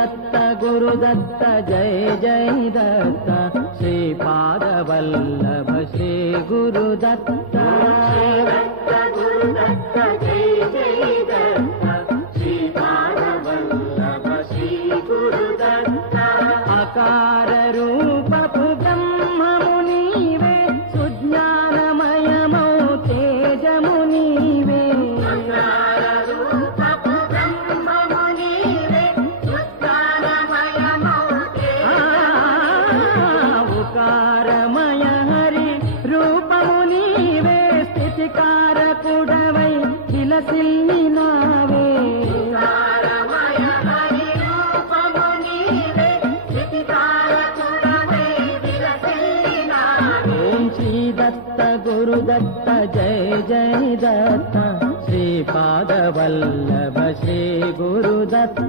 दत्त गुरुदत्त जय जय दत्त श्रीपादवल्लभ श्री गुरुदत्त दत्त गुरुदत्त जय जय दत्त श्रीपादवल्लभ श्री गुरुदत्त अकार रूपपु ब्रह्ममु नीवे सुज्ञानमयमौ तेजमु नीवे अकार रूपपु ब्रह्ममु नीवे सुज्ञानमयमौ उकारमय हरि रूपमु नीवे स्थितिकारकुडवै विलसिल्लिनावे उकारमय हरि रूपमु नीवे स्थितिकारकुडवै विलसिल्लिनावे ओम श्री दत्त गुरुदत्त जय जय दत्त श्रीपादवल्लभ श्री गुरुदत्त।